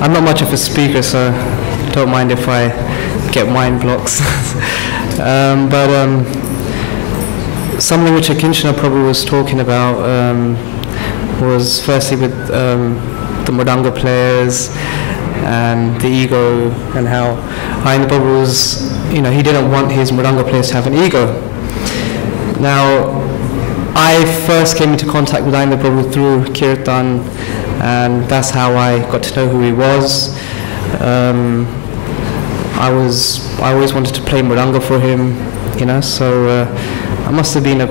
I'm not much of a speaker, so don't mind if I get mind blocks. But something which Akinchana Prabhu was talking about was firstly with the Mridanga players and the ego, and how Ayanda Prabhu was, he didn't want his Mridanga players to have an ego. Now, I first came into contact with Ayanda Prabhu through Kirtan, and that's how I got to know who he was. I always wanted to play Mridanga for him, so I must have been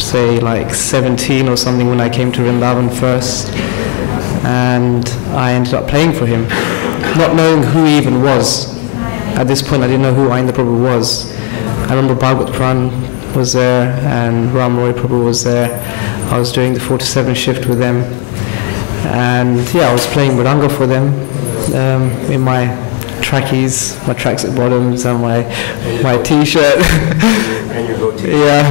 say like 17 or something when I came to Vrindavan first, and I ended up playing for him, not knowing who he even was. At this point I didn't know who Ayanda Prabhu was. I remember Bhagavat Pran was there and Ram Roy Prabhu was there. I was doing the 4 to 7 shift with them, and I was playing Mridanga for them in my trackies, my tracksuit bottoms, and my t-shirt. And your goatee. Yeah.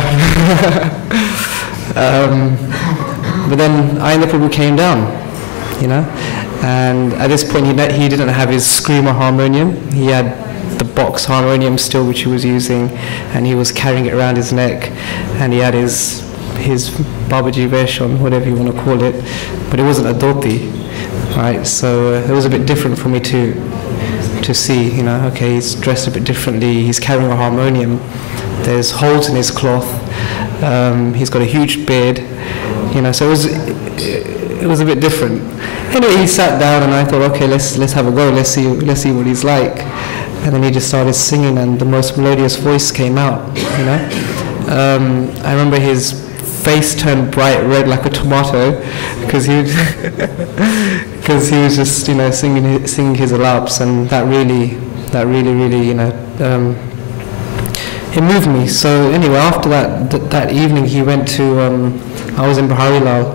But then Ayanda Prabhu came down, and at this point he didn't have his screamer harmonium. He had the box harmonium still, which he was using, and he was carrying it around his neck, and he had his Babaji Vesh on, whatever you want to call it, but it wasn't a dhoti, right? So it was a bit different for me to see, okay, he's dressed a bit differently, he's carrying a harmonium, there's holes in his cloth, he's got a huge beard, so it was a bit different. Anyway, he sat down and I thought, okay, let's have a go, let's see what he's like. And then he just started singing, and the most melodious voice came out, I remember his face turned bright red like a tomato, because he was just singing his alaps, and that really it moved me. So anyway, after that evening he went to I was in Baharilal,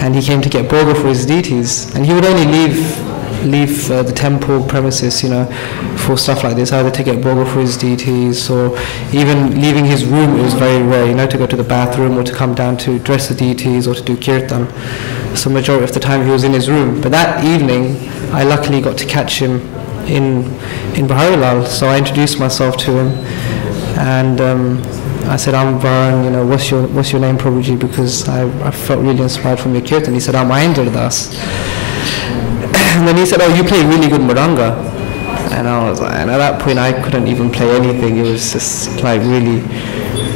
and he came to get bhoga for his deities, and he would only leave the temple premises, for stuff like this, either to get bhoga for his deities, or even leaving his room. It was very rare, to go to the bathroom or to come down to dress the deities or to do kirtan. So majority of the time he was in his room. But that evening, I luckily got to catch him in Baharilal, so I introduced myself to him, and I said, I'm Varun, what's your name, Prabhuji, because I felt really inspired from your kirtan. He said, I'm Ayanda Das. And then he said, oh, you play really good Mridanga. And I was like, and at that point I couldn't even play anything. It was just like really,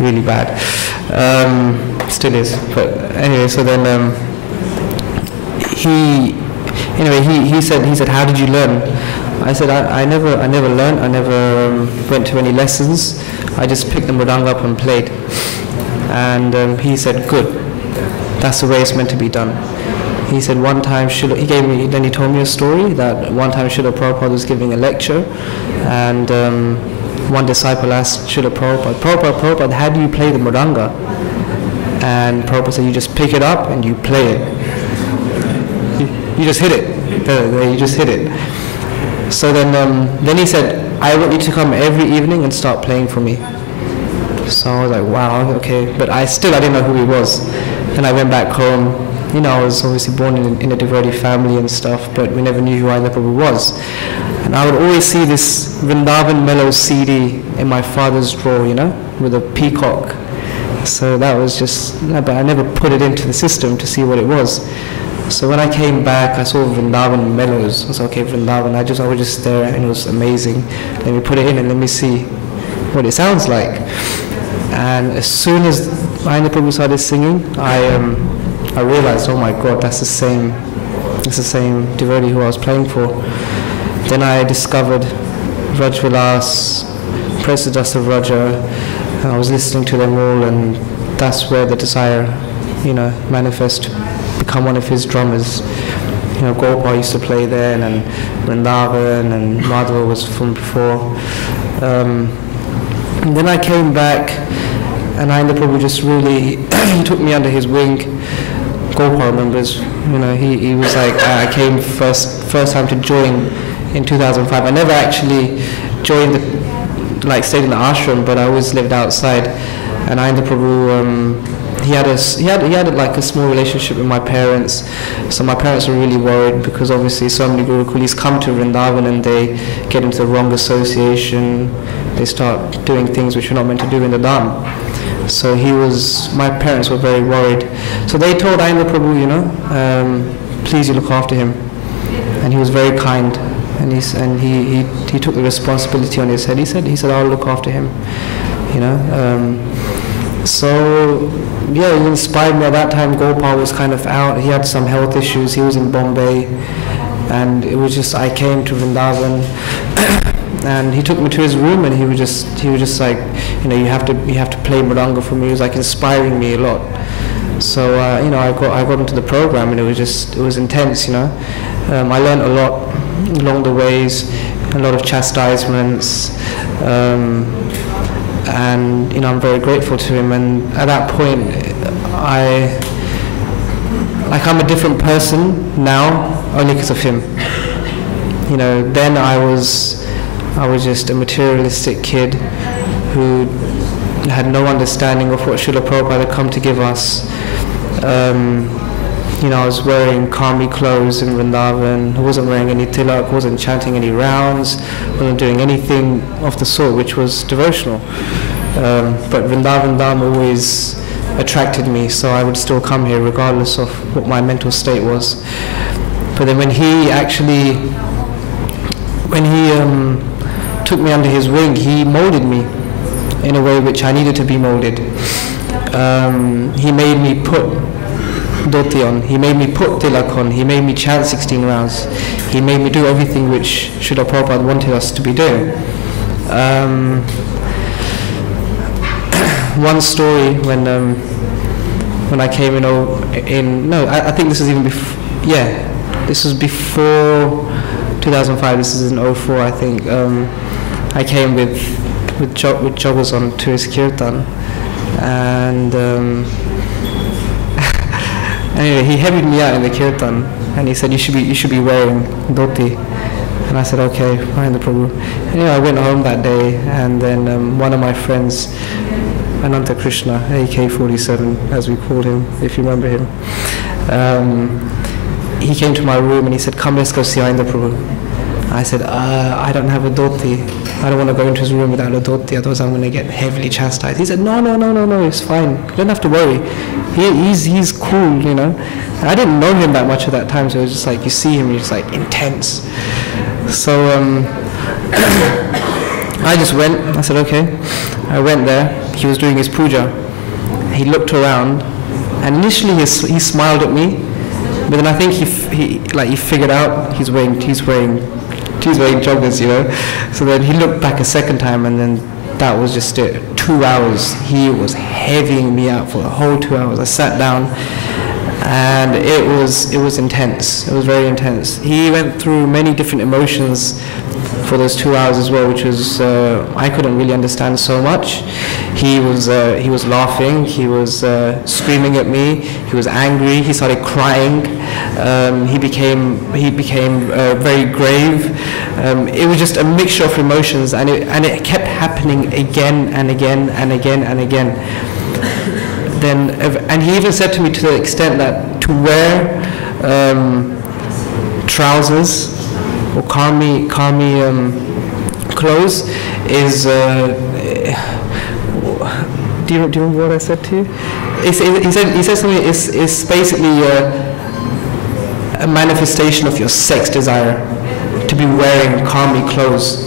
really bad. Still is. But anyway, so then he said, how did you learn? I said, I never learned. I never went to any lessons. I just picked the Mridanga up and played. And he said, good. That's the way it's meant to be done. He said one time, he told me a story that one time Srila Prabhupada was giving a lecture, and one disciple asked Srila Prabhupada, how do you play the Mridanga? And Prabhupada said, you just pick it up and you play it. You just hit it. You just hit it. So then he said, I want you to come every evening and start playing for me. So I was like, wow, okay. But I didn't know who he was. Then I went back home. I was obviously born in a devotee family and stuff, but we never knew who Ayanda Prabhu was. And I would always see this Vrindavan Mellow CD in my father's drawer, with a peacock. So that was just, but I never put it into the system to see what it was. So when I came back, I saw Vrindavan Mellows. I was like, okay, Vrindavan. I was just there, and it was amazing. Let me put it in and let me see what it sounds like. And as soon as Ayanda Prabhu started singing, I realized, oh my God, that's the same devotee who I was playing for. Then I discovered Raj Vilas, President of Raja, and I was listening to them all, and that's where the desire, manifest, become one of his drummers. Gopal used to play there, and Vrindavan, and Madhava was from before. And then I came back, and Ayanda Prabhu just really he took me under his wing. Gopal remembers, he was like, I came first time to join in 2005. I never actually joined, stayed in the ashram, but I always lived outside. And Ayanda Prabhu, he had like a small relationship with my parents, so my parents were really worried because obviously so many Gurukulis come to Vrindavan and they get into the wrong association, they start doing things which you're not meant to do in the Dham. So my parents were very worried. So they told Ayendra Prabhu, please you look after him. And he was very kind, and he took the responsibility on his head. He said I'll look after him, So yeah, he inspired me. At that time Gopal was kind of out, he had some health issues, he was in Bombay, and it was just, I came to Vrindavan and he took me to his room and he was just like, you have to play Mridanga for me. He was like inspiring me a lot. So I got into the program and it was intense, I learned a lot along the ways, a lot of chastisements, and I'm very grateful to him. And at that point, I'm a different person now only because of him. Then I was just a materialistic kid who had no understanding of what Srila Prabhupada had come to give us. I was wearing karmi clothes in Vrindavan, I wasn't wearing any tilak, wasn't chanting any rounds, wasn't doing anything of the sort which was devotional. But Vrindavan Dham always attracted me, so I would still come here regardless of what my mental state was. But then when he took me under his wing, he molded me in a way which I needed to be molded. He made me put dhoti on, he made me put tilak on, he made me chant 16 rounds, he made me do everything which Srila Prabhupada wanted us to be doing. One story when I came I think this is even before, this was before 2005, this is in 2004 I think. I came with joggers on to his kirtan, and anyway, he heavied me out in the kirtan, and he said you should be wearing dhoti. And I said, okay, Ayendra Prabhu. Anyway, I went home that day, and then one of my friends, Ananta Krishna, AK-47, as we called him, if you remember him, he came to my room and he said, come, let's go see Ayendra Prabhu. I said, I don't have a dhoti. I don't want to go into his room without a dhoti, otherwise I'm going to get heavily chastised. He said, no, it's fine. You don't have to worry. He's cool, I didn't know him that much at that time, so it was just like, you see him, he's just like intense. So I just went, I said, okay. I went there, he was doing his puja. He looked around, and initially he smiled at me, but then I think he figured out he's wearing joggers, So then he looked back a second time, and then that was just it. 2 hours, he was heavying me out for the whole 2 hours. I sat down, and it was intense. It was very intense. He went through many different emotions for those 2 hours as well, which was I couldn't really understand so much. He was laughing, he was screaming at me, he was angry, he started crying, he became very grave. It was just a mixture of emotions, and it kept happening again and again and again and again. And he even said to me, to the extent that to wear trousers or karmi clothes is do you remember what I said to you? He said something. It's basically a manifestation of your sex desire to be wearing karmi clothes.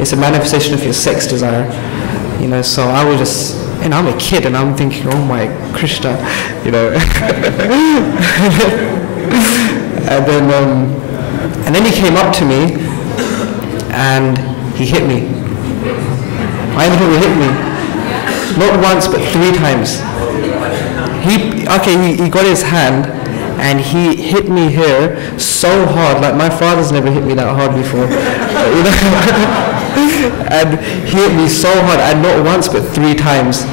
It's a manifestation of your sex desire, So I was just, I'm a kid, and I'm thinking, oh my Krishna, and then he came up to me and he hit me. Ayendra hit me. Not once, but 3 times. He got his hand and he hit me here so hard, like my father's never hit me that hard before. And he hit me so hard, and not once, but 3 times.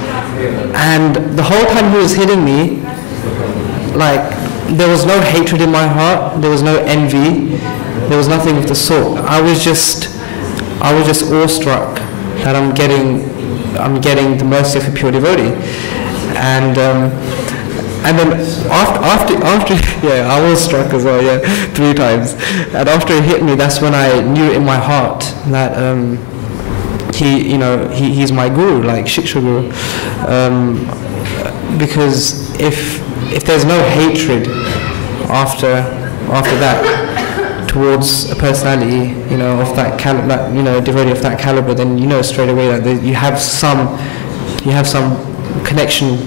And the whole time he was hitting me, there was no hatred in my heart, there was no envy, there was nothing of the sort. I was just awestruck that I'm getting the mercy of a pure devotee. And then after yeah, I was struck as well, yeah, 3 times. And after it hit me, that's when I knew in my heart that he's my guru, like Shiksha Guru. Because if there's no hatred after that towards a personality, of that devotee of that caliber, then you know straight away that you have some connection.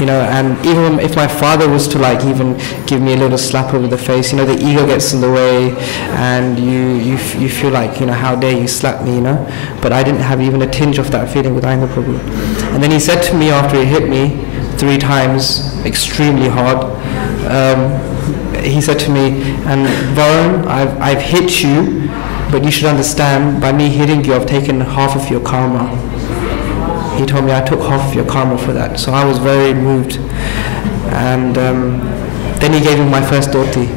And even if my father was to even give me a little slap over the face, the ego gets in the way, and you feel like, how dare you slap me, But I didn't have even a tinge of that feeling with Iyengar Prabhu. And then he said to me after he hit me 3 times, extremely hard, he said to me, and Varun, I've hit you, but you should understand, by me hitting you, I've taken half of your karma. He told me I took half of your karma for that. So I was very moved. And then he gave me my first dhoti.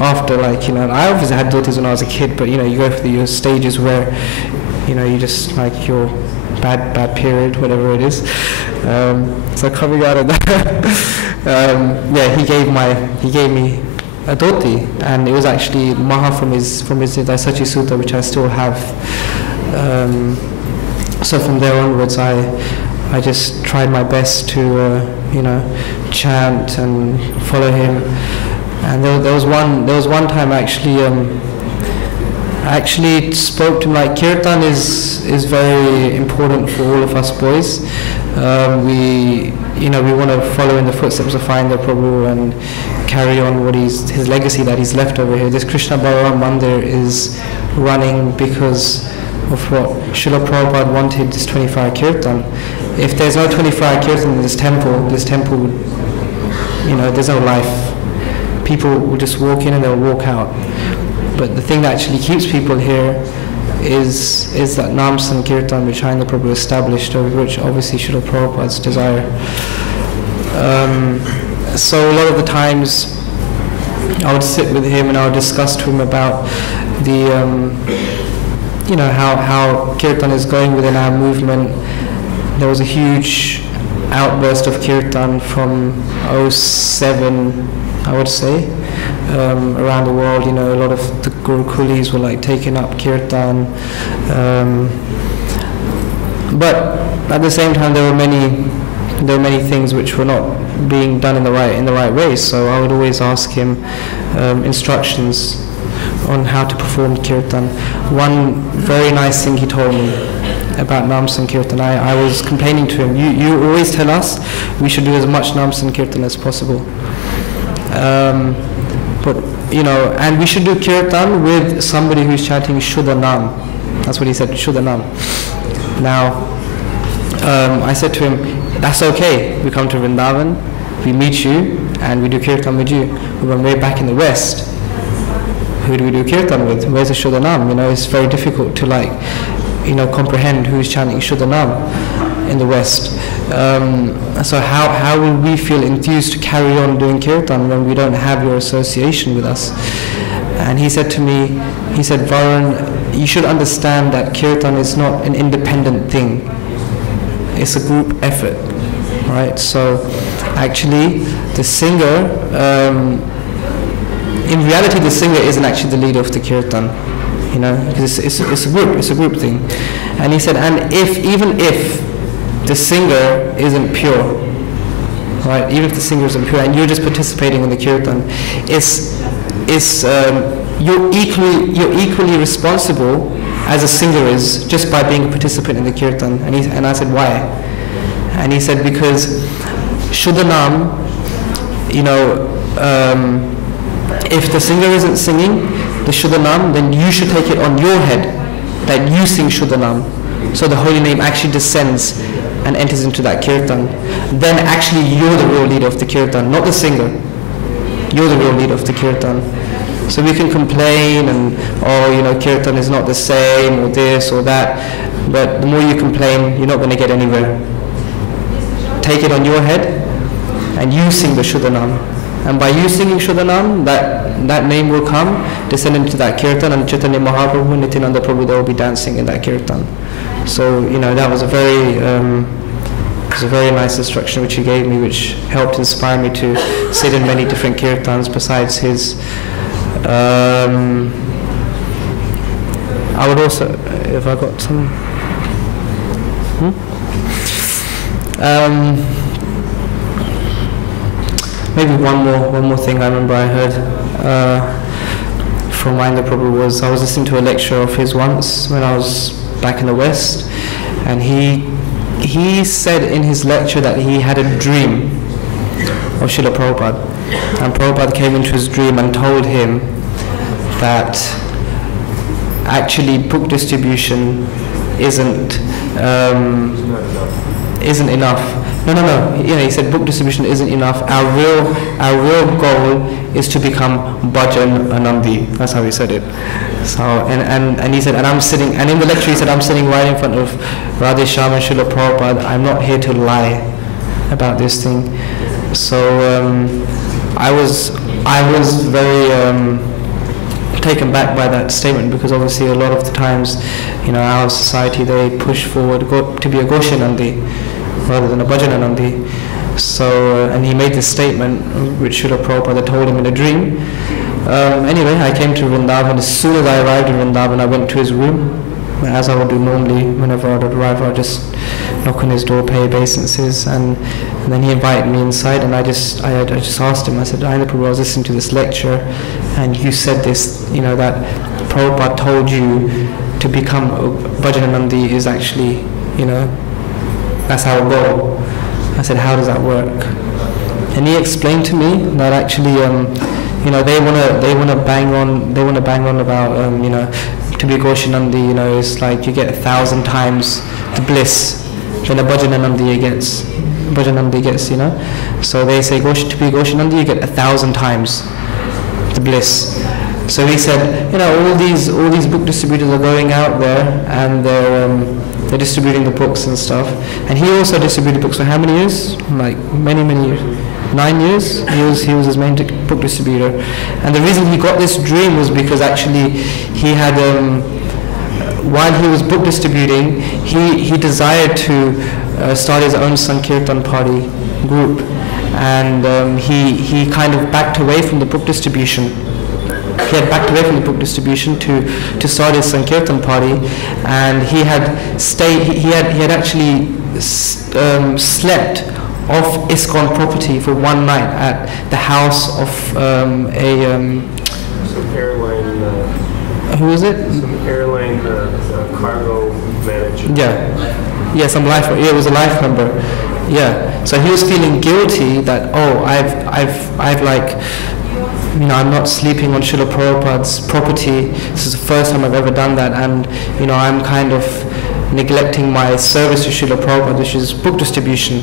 After I obviously had dhotis when I was a kid, but you go through your stages where, you just your bad period, whatever it is. So coming out of that, he gave me a dhoti, and it was actually Maha from his Daisachi Sutta, which I still have. So from there onwards, I just tried my best to chant and follow him. And there was one time I actually spoke to him. Like, kirtan is very important for all of us boys. We want to follow in the footsteps of Iyengar Prabhu and carry on what his legacy that he's left over here. This Krishna Balaram Mandir is running because of what Srila Prabhupada wanted, this 24-hour kirtan. If there's no 24-hour kirtan in this temple would, there's no life. People will just walk in and they'll walk out. But the thing that actually keeps people here is that Nam Sankirtan which Iyengar Prabhu established, which obviously Srila Prabhupada's desire. So a lot of the times I would sit with him and I would discuss to him about the how kirtan is going within our movement. There was a huge outburst of kirtan from 2007, I would say, around the world. A lot of the Gurukulis were taking up kirtan, but at the same time there were many things which were not being done in the right way. So I would always ask him instructions on how to perform kirtan. One very nice thing he told me about Nam Sankirtan, I was complaining to him, you always tell us we should do as much Nam Sankirtan as possible. But and we should do kirtan with somebody who's chanting Shuddha Nam. That's what he said, Shuddha Nam. Now, I said to him, that's okay, we come to Vrindavan, we meet you, and we do kirtan with you. But when we're back in the West, who do we do kirtan with? Where's the Shuddha Nam? It's very difficult to comprehend who's chanting Shuddha Nam in the West. So how will we feel enthused to carry on doing kirtan when we don't have your association with us? And he said to me, Varun, you should understand that kirtan is not an independent thing. It's a group effort, right? So actually the singer, in reality, the singer isn't actually the leader of the kirtan, because it's a group thing. And he said, and even if the singer isn't pure, right? Even if the singer isn't pure, and you're just participating in the kirtan, you're equally responsible as a singer is, just by being a participant in the kirtan. And I said, why? And he said, because Shuddha Nam, if the singer isn't singing the Shuddha Nam, then you should take it on your head that you sing Shuddha Nam. So the holy name actually descends and enters into that kirtan. Then actually you're the real leader of the kirtan, not the singer. You're the real leader of the kirtan. So we can complain and, kirtan is not the same, or this or that, but the more you complain, you're not going to get anywhere. Take it on your head and you sing the Shuddha Nam. And by you singing Shuddha Nam, that name will come, descend into that kirtan, and Chaitanya Mahaprabhu, Nityananda Prabhu, they will be dancing in that kirtan. So, that was a very was a very nice instruction which he gave me, which helped inspire me to sit in many different kirtans besides his. I would also, if I got some. Maybe one more thing I remember I heard from Mahendra Prabhu was, I was listening to a lecture of his once when I was back in the West, and he said in his lecture that he had a dream of Srila Prabhupada, and Prabhupada came into his dream and told him that actually book distribution isn't enough. No. Yeah, he said book distribution isn't enough. Our real goal is to become Bhajan Anandi. That's how he said it. So and he said, and I'm sitting, and in the lecture he said, I'm sitting right in front of Radhe Shyam and Srila Prabhupada. I'm not here to lie about this thing. So I was very taken back by that statement, because obviously a lot of the times, our society, they push forward to be a Goshanandi rather than a Bhajananandi. So, and he made this statement, which Srila Prabhupada told him in a dream. Anyway, I came to Vrindavan. As soon as I arrived in Vrindavan, I went to his room, as I would do normally. Whenever I would arrive, I would just knock on his door, pay obeisances, and then he invited me inside, and I just asked him, I said, Mahendra Prabhu, I was listening to this lecture, and you said this, that Prabhupada told you to become Bhajananandi is actually, that's our goal. I said, how does that work? And he explained to me that actually, they want to bang on about, to be Goshanandi, it's like you get 1,000 times the bliss than a Bhajananandi gets. So they say to be Goshanandi, you get 1,000 times the bliss. So he said, all these book distributors are going out there and they're distributing the books and stuff. And he also distributed books for how many years? Like many years. 9 years. He was his main book distributor. And the reason he got this dream was because actually he had, while he was book distributing, he desired to start his own Sankirtan party group. And he kind of backed away from the book distribution. He had backed away from the book distribution to start his Sankirtan party, and he had actually slept off ISKCON property for one night at the house of Some airline. who is it? Some airline cargo manager. Yeah, some life. Yeah, it was a life member. Yeah. So he was feeling guilty that I've like. I'm not sleeping on Srila Prabhupada's property. This is the first time I've ever done that, and I'm kind of neglecting my service to Srila Prabhupada, which is book distribution.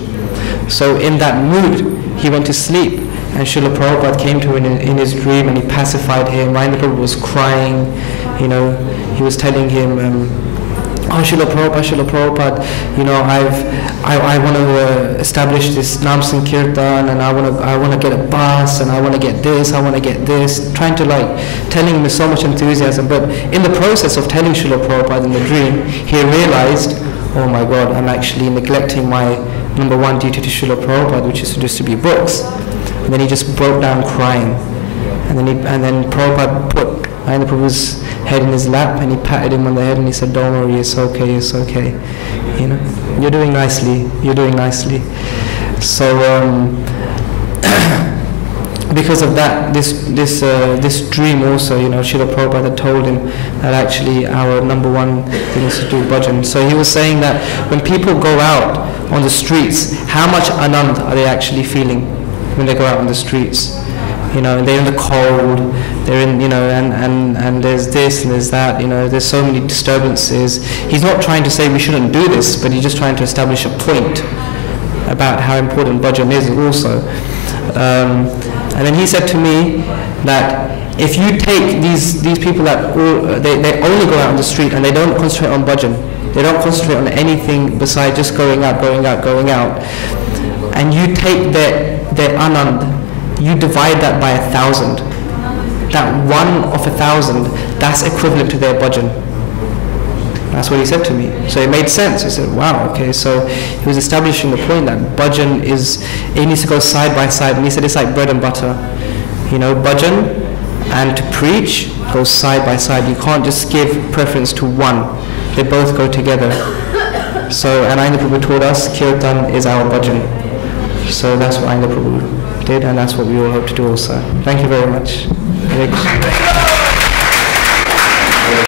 So in that mood, he went to sleep, and Srila Prabhupada came to him in his dream, and he pacified him. Mahendra Prabhu was crying, he was telling him, Srila Prabhupada, I want to establish this Nam Sankirtan, and I want to get a bus, and I want to get this, trying to telling him with so much enthusiasm. But in the process of telling Srila Prabhupada in the dream, he realized, oh my God, I'm actually neglecting my number one duty to Srila Prabhupada, which is to distribute books. And then he just broke down crying, and then Prabhupada put Mahendra Prabhu's head in his lap, and he patted him on the head, and he said, don't worry, it's okay. You're doing nicely. So because of that, this dream also, Srila Prabhupada told him that actually our number one thing is to do bhajan. So he was saying that when people go out on the streets, how much anand are they actually feeling when they go out on the streets? They're in the cold, they're in, and there's this and there's that, there's so many disturbances. He's not trying to say we shouldn't do this, but he's just trying to establish a point about how important bhajan is also. And then he said to me that if you take these people that they only go out on the street and they don't concentrate on bhajan, they don't concentrate on anything besides just going out, and you take their anand, you divide that by 1,000. That 1 of 1,000, that's equivalent to their bhajan. That's what he said to me. So it made sense. I said, wow, okay. So he was establishing the point that bhajan it needs to go side by side. And he said it's like bread and butter. You know, bhajan and to preach goes side by side. You can't just give preference to one. They both go together. So, and Ainda Prabhu told us, Kirtan is our bhajan. So that's what Ainda Prabhu did, and that's what we all hope to do also. Thank you very much. Hare Krishna.